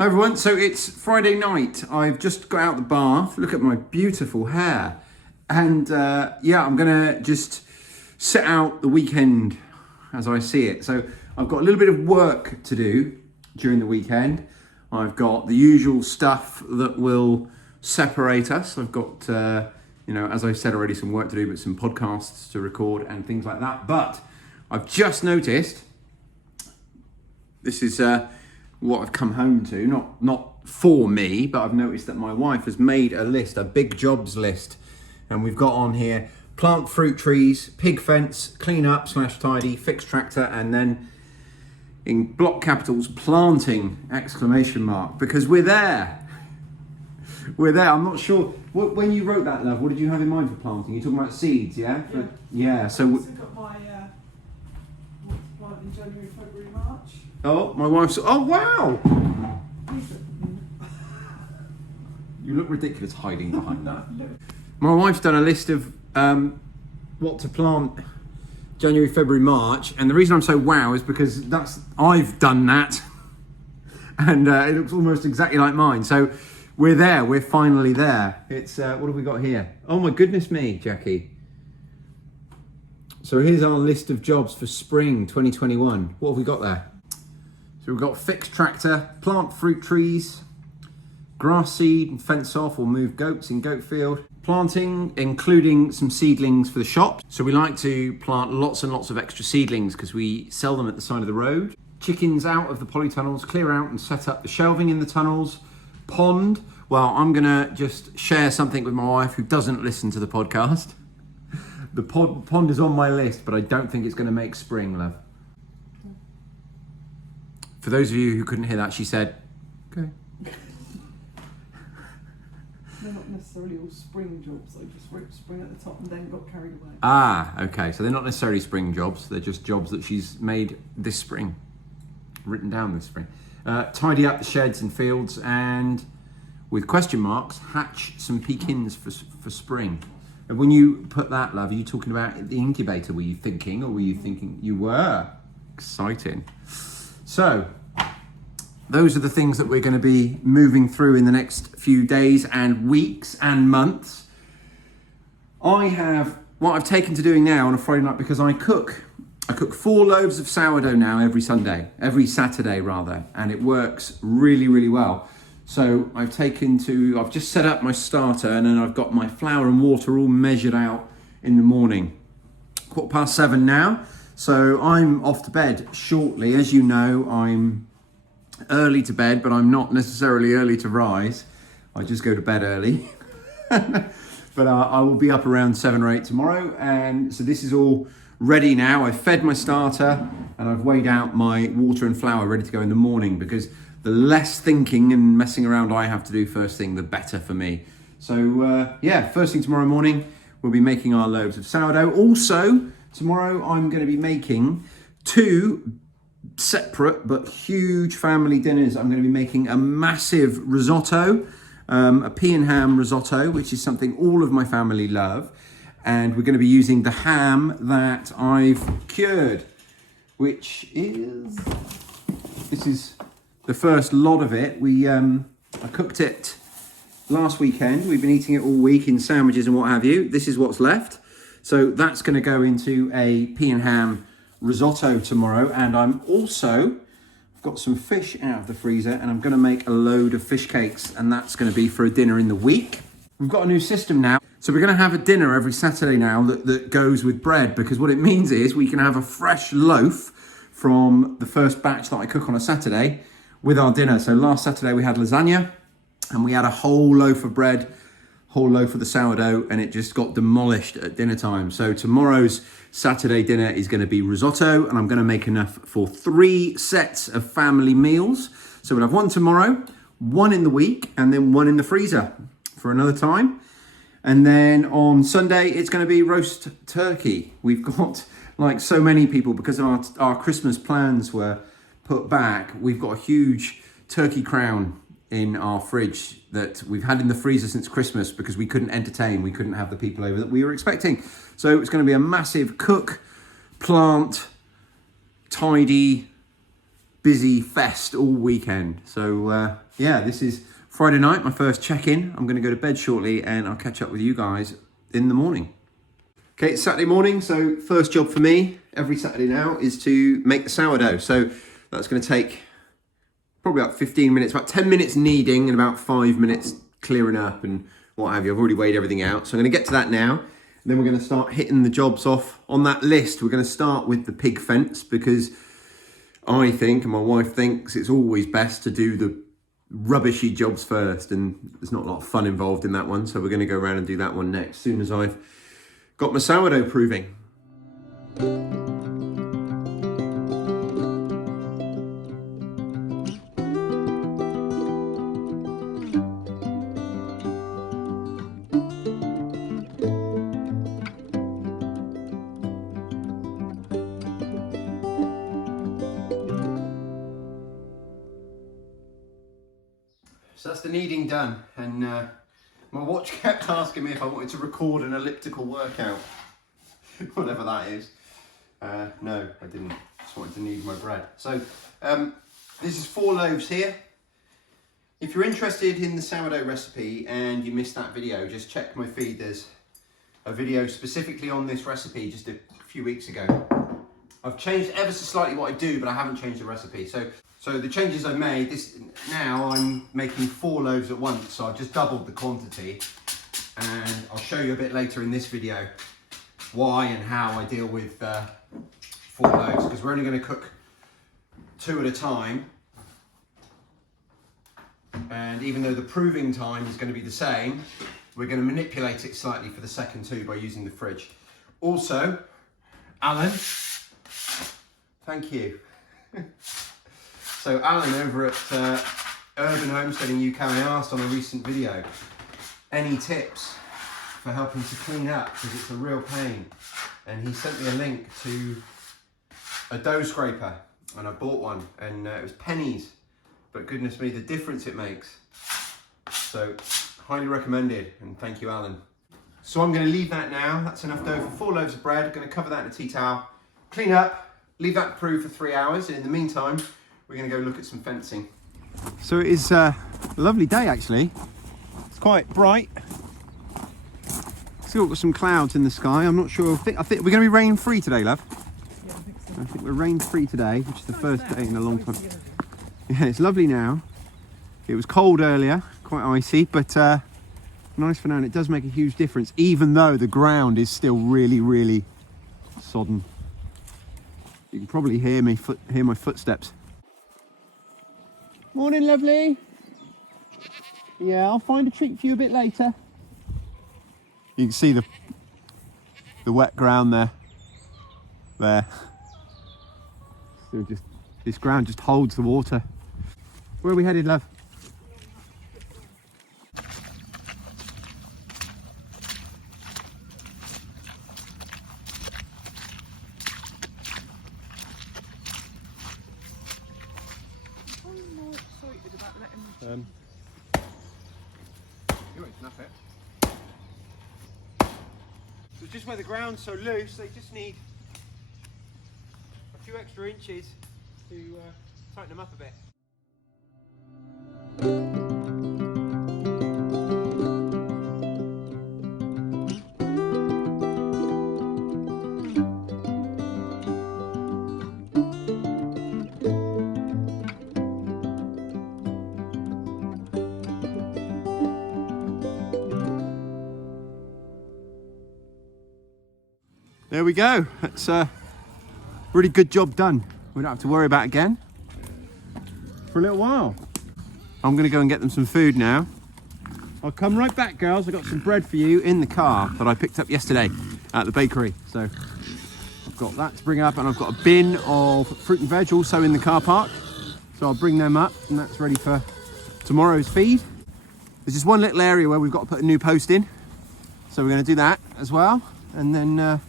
Hi everyone, so it's Friday night. I've just got out the bath. Look at my beautiful hair. And I'm gonna just sit out the weekend as I see it. So I've got a little bit of work to do during the weekend. I've got the usual stuff that will separate us. I've got, as I've said already, some work to do, but some podcasts to record and things like that. But I've just noticed, this is what I've come home to, not for me, but I've noticed that my wife has made a list, a big jobs list, and we've got on here plant fruit trees, pig fence, clean up / tidy, fix tractor, and then in block capitals, planting ! Because we're there. I'm not sure when you wrote that, love, what did you have in mind for planting? You're talking about seeds, yeah? So I've got my plant in January, February, March. Oh, my wife's. Oh, wow! You look ridiculous hiding behind that. My wife's done a list of what to plant January, February, March, and the reason I'm so wow is because I've done that, and it looks almost exactly like mine. So we're there. We're finally there. It's what have we got here? Oh my goodness me, Jackie. So here's our list of jobs for spring 2021. What have we got there? So we've got fix tractor, plant fruit trees, grass seed and fence off or move goats in goat field. Planting, including some seedlings for the shop. So we like to plant lots and lots of extra seedlings because we sell them at the side of the road. Chickens out of the polytunnels, clear out and set up the shelving in the tunnels. Pond, well, I'm gonna just share something with my wife who doesn't listen to the podcast. The pond is on my list, but I don't think it's gonna make spring, love. For those of you who couldn't hear that, she said, okay. They're not necessarily all spring jobs. I just wrote spring at the top and then got carried away. Ah, okay. So they're not necessarily spring jobs. They're just jobs that she's made this spring, written down this spring. Tidy up the sheds and fields and, with question marks, hatch some pekins for spring. And when you put that, love, are you talking about the incubator, were you thinking? Or were you thinking you were? Exciting. So, those are the things that we're going to be moving through in the next few days and weeks and months. What I've taken to doing now on a Friday night, because I cook 4 loaves of sourdough now every Saturday rather, and it works really, really well. So I've just set up my starter, and then I've got my flour and water all measured out in the morning. 7:15 now, so I'm off to bed shortly. As you know, I'm early to bed, but I'm not necessarily early to rise. I just go to bed early. But I will be up around 7 or 8 tomorrow, and so this is all ready now. I've fed my starter and I've weighed out my water and flour ready to go in the morning, because the less thinking and messing around I have to do first thing, the better for me. So first thing tomorrow morning, we'll be making our loaves of sourdough. Also, tomorrow I'm going to be making 2 separate but huge family dinners. I'm going to be making a massive risotto, a pea and ham risotto, which is something all of my family love. And we're going to be using the ham that I've cured, this is the first lot of it. I cooked it last weekend. We've been eating it all week in sandwiches and what have you. This is what's left. So that's going to go into a pea and ham risotto tomorrow. And I've got some fish out of the freezer, and I'm going to make a load of fish cakes, and that's going to be for a dinner in the week. We've got a new system now. So we're going to have a dinner every Saturday now that goes with bread, because what it means is we can have a fresh loaf from the first batch that I cook on a Saturday with our dinner. So last Saturday we had lasagna, and we had a whole loaf of bread, whole loaf of the sourdough, and it just got demolished at dinner time. So tomorrow's Saturday dinner is going to be risotto, and I'm going to make enough for 3 sets of family meals. So we'll have 1 tomorrow, 1 in the week, and then 1 in the freezer for another time. And then on Sunday, it's going to be roast turkey. We've got, like so many people, because our Christmas plans were put back, we've got a huge turkey crown in our fridge that we've had in the freezer since Christmas, because we couldn't have the people over that we were expecting. So it's going to be a massive cook, plant, tidy, busy fest all weekend. So yeah, this is Friday night, my first check-in. I'm going to go to bed shortly and I'll catch up with you guys in the morning. Okay, it's Saturday morning, so first job for me every Saturday now is to make the sourdough. So that's going to take probably about 15 minutes, about 10 minutes kneading and about 5 minutes clearing up and what have you. I've already weighed everything out. So I'm going to get to that now. And then we're going to start hitting the jobs off on that list. We're going to start with the pig fence because I think, and my wife thinks, it's always best to do the rubbishy jobs first. And there's not a lot of fun involved in that one. So we're going to go around and do that one next, as soon as I've got my sourdough proving. So that's the kneading done, and my watch kept asking me if I wanted to record an elliptical workout, whatever that is. No, I didn't. Just wanted to knead my bread. So this is 4 loaves here. If you're interested in the sourdough recipe and you missed that video, just check my feed. There's a video specifically on this recipe just a few weeks ago. I've changed ever so slightly what I do, but I haven't changed the recipe. So the changes I made, now I'm making 4 loaves at once, so I've just doubled the quantity, and I'll show you a bit later in this video why and how I deal with 4 loaves, because we're only going to cook 2 at a time, and even though the proving time is going to be the same, we're going to manipulate it slightly for the second 2 by using the fridge. Also, Alan, thank you. So Alan over at Urban Homesteading UK, I asked on a recent video, any tips for helping to clean up, because it's a real pain. And he sent me a link to a dough scraper, and I bought one, and it was pennies, but goodness me, the difference it makes. So highly recommended, and thank you, Alan. So I'm going to leave that now. That's enough dough for 4 loaves of bread. I'm going to cover that in a tea towel, clean up, leave that to prove for 3 hours, and in the meantime, we're going to go look at some fencing. So it is a lovely day, actually. It's quite bright. Still got some clouds in the sky. I'm not sure. I think we're going to be rain free today, love. Yeah, I think so. I think we're rain free today, which is the first day in a long time. Yeah, it's lovely now. It was cold earlier, quite icy, but nice for now. And it does make a huge difference, even though the ground is still really, really sodden. You can probably hear my footsteps. Morning, lovely. Yeah, I'll find a treat for you a bit later. You can see the wet ground there. So this ground just holds the water. Where are we headed, love? You won't snap it. So just where the ground's so loose, they just need a few extra inches to tighten them up a bit. There we go. That's a really good job done. We don't have to worry about it again for a little while. I'm going to go and get them some food now. I'll come right back, girls. I got some bread for you in the car that I picked up yesterday at the bakery. So I've got that to bring up, and I've got a bin of fruit and veg also in the car park. So I'll bring them up, and that's ready for tomorrow's feed. There's just one little area where we've got to put a new post in. So we're going to do that as well. And then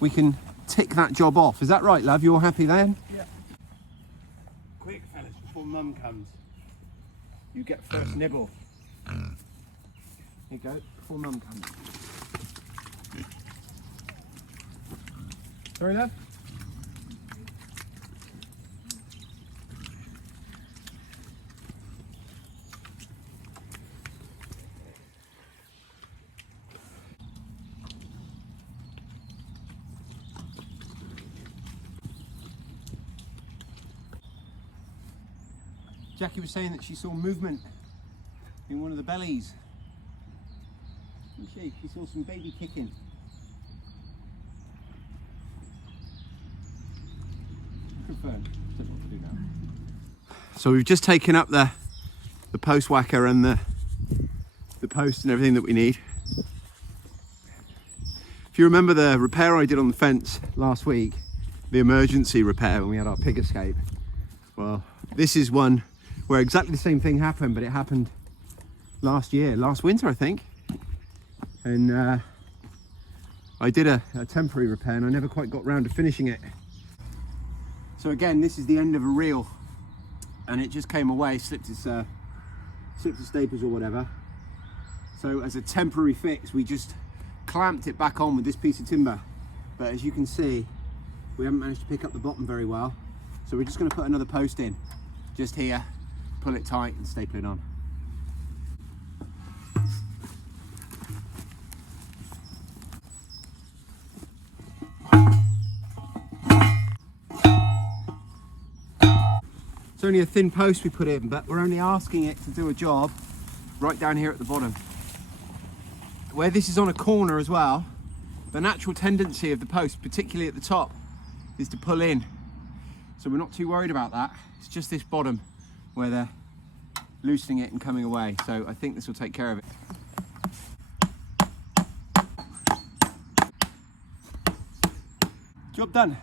we can tick that job off. Is that right, love? You're happy then? Yeah. Quick, fellas, before Mum comes. You get first nibble. Here you go, before Mum comes. Sorry, love? Jackie was saying that she saw movement in one of the bellies. She saw some baby kicking. Confirmed. Don't know what to do now. So we've just taken up the post whacker and the post and everything that we need. If you remember the repair I did on the fence last week, the emergency repair when we had our pig escape, well, this is one where exactly the same thing happened, but it happened last winter I think. And I did a temporary repair and I never quite got round to finishing it. So again, this is the end of a reel and it just came away, slipped its staples or whatever. So as a temporary fix, we just clamped it back on with this piece of timber. But as you can see, we haven't managed to pick up the bottom very well. So we're just going to put another post in, just here, pull it tight and staple it on. It's only a thin post we put in, but we're only asking it to do a job right down here at the bottom. Where this is on a corner as well, the natural tendency of the post, particularly at the top, is to pull in. So we're not too worried about that. It's just this bottom where they're loosening it and coming away. So I think this will take care of it. Job done.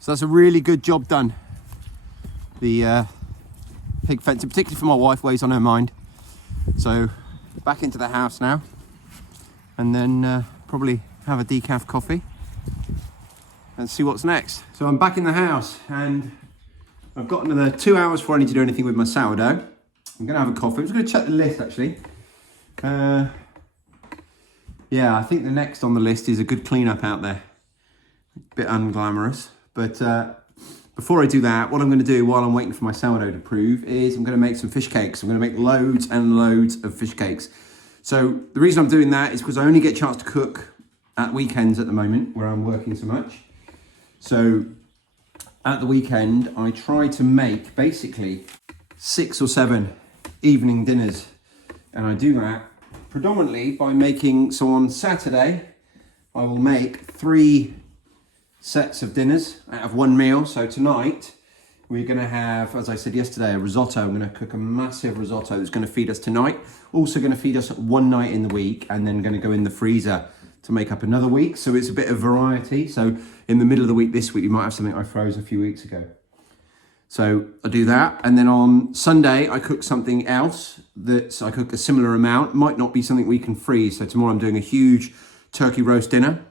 So that's a really good job done. The pig fencing, particularly for my wife, weighs on her mind. So back into the house now, and then probably have a decaf coffee and see what's next. So I'm back in the house and I've got another 2 hours before I need to do anything with my sourdough. I'm gonna have a coffee. I'm just gonna check the list actually. Yeah, I think the next on the list is a good cleanup out there. A bit unglamorous, but before I do that, what I'm going to do while I'm waiting for my sourdough to prove is I'm going to make some fish cakes. I'm going to make loads and loads of fish cakes. So the reason I'm doing that is because I only get a chance to cook at weekends at the moment where I'm working so much. So at the weekend, I try to make basically 6 or 7 evening dinners. And I do that predominantly by making, so on Saturday, I will make 3 sets of dinners out of one meal. So tonight we're going to have, as I said yesterday, a risotto. I'm going to cook a massive risotto that's going to feed us tonight, also going to feed us one night in the week, and then going to go in the freezer to make up another week. So it's a bit of variety. So in the middle of the week this week, you might have something I froze a few weeks ago. So I do that, and then on Sunday I cook something else I cook a similar amount. Might not be something we can freeze. So tomorrow I'm doing a huge turkey roast dinner.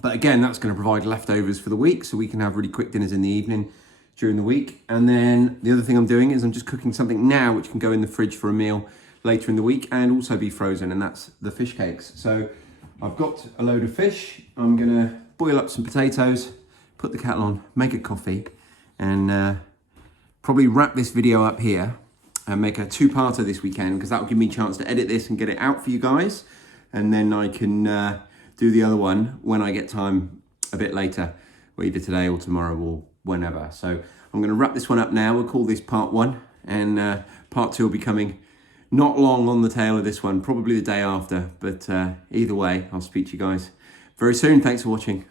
But again, that's going to provide leftovers for the week, so we can have really quick dinners in the evening during the week. And then the other thing I'm doing is I'm just cooking something now which can go in the fridge for a meal later in the week and also be frozen, and that's the fish cakes. So I've got a load of fish. I'm going to boil up some potatoes, put the kettle on, make a coffee, and probably wrap this video up here and make a 2-parter this weekend, because that will give me a chance to edit this and get it out for you guys. And then I can do the other one when I get time a bit later, or either today or tomorrow or whenever. So I'm going to wrap this one up now. We'll call this part 1, and part 2 will be coming not long on the tail of this one, probably the day after. But either way, I'll speak to you guys very soon. Thanks for watching.